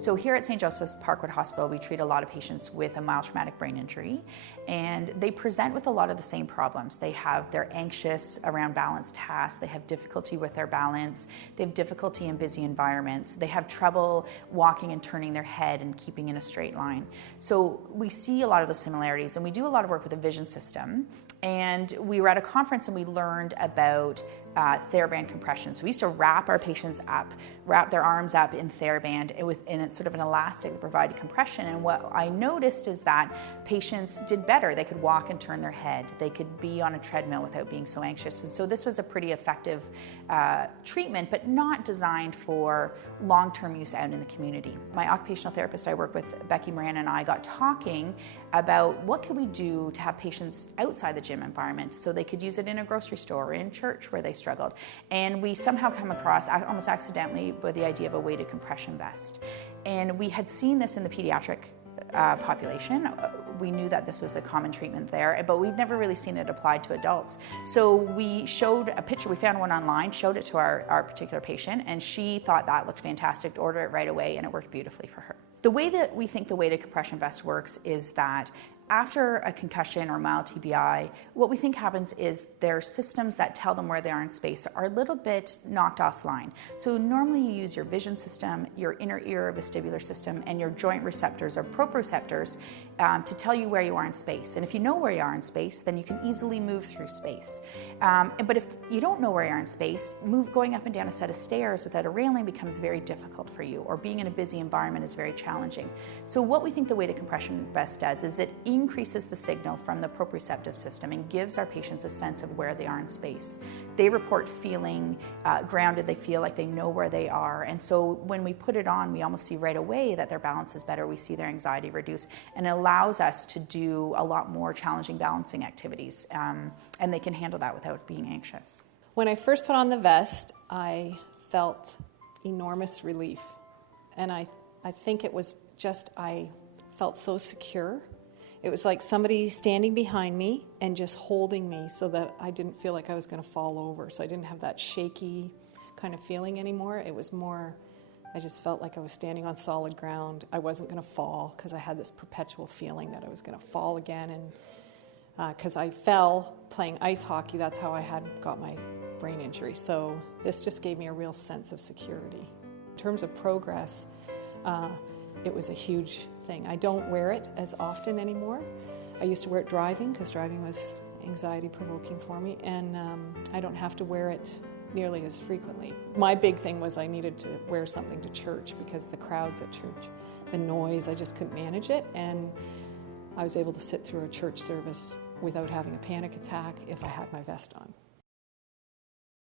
So here at St. Joseph's Parkwood Hospital, we treat a lot of patients with a mild traumatic brain injury, and they present with a lot of the same problems. They're anxious around balance tasks, they have difficulty with their balance, they have difficulty in busy environments, they have trouble walking and turning their head and keeping in a straight line. So we see a lot of those similarities, and we do a lot of work with the vision system. And we were at a conference and we learned about TheraBand compression. So we used to wrap our patients up, wrap their arms up in TheraBand and it's sort of an elastic that provided compression. And what I noticed is that patients did better. They could walk and turn their head. They could be on a treadmill without being so anxious. And so this was a pretty effective treatment, but not designed for long-term use out in the community. My occupational therapist I work with, Becky Moran, and I got talking about what could we do to have patients outside the gym environment so they could use it in a grocery store or in church where they struggled. And we somehow come across, almost accidentally, with the idea of a weighted compression vest. And we had seen this in the pediatric population. We knew that this was a common treatment there, but we've never really seen it applied to adults. So we showed a picture, we found one online, showed it to our particular patient, and she thought that looked fantastic to order it right away, and it worked beautifully for her. The way that we think the weighted compression vest works is that after a concussion or mild TBI, what we think happens is their systems that tell them where they are in space are a little bit knocked offline. So normally you use your vision system, your inner ear vestibular system, and your joint receptors or proprioceptors to tell you where you are in space. And if you know where you are in space, then you can easily move through space. But if you don't know where you are in space, going up and down a set of stairs without a railing becomes very difficult for you, or being in a busy environment is very challenging. So what we think the weighted compression vest does is it increases the signal from the proprioceptive system and gives our patients a sense of where they are in space. They report feeling grounded, they feel like they know where they are, and so when we put it on, we almost see right away that their balance is better, we see their anxiety reduce, and it allows us to do a lot more challenging balancing activities, and they can handle that without being anxious. When I first put on the vest, I felt enormous relief, and I think it was just, I felt so secure. It was like somebody standing behind me and just holding me so that I didn't feel like I was going to fall over. So I didn't have that shaky kind of feeling anymore. It was more, I just felt like I was standing on solid ground. I wasn't going to fall because I had this perpetual feeling that I was going to fall again. And because I fell playing ice hockey, that's how I got my brain injury. So this just gave me a real sense of security. In terms of progress, it was a huge thing. I don't wear it as often anymore. I used to wear it driving because driving was anxiety-provoking for me, and I don't have to wear it nearly as frequently. My big thing was I needed to wear something to church because the crowds at church, the noise, I just couldn't manage it, and I was able to sit through a church service without having a panic attack if I had my vest on.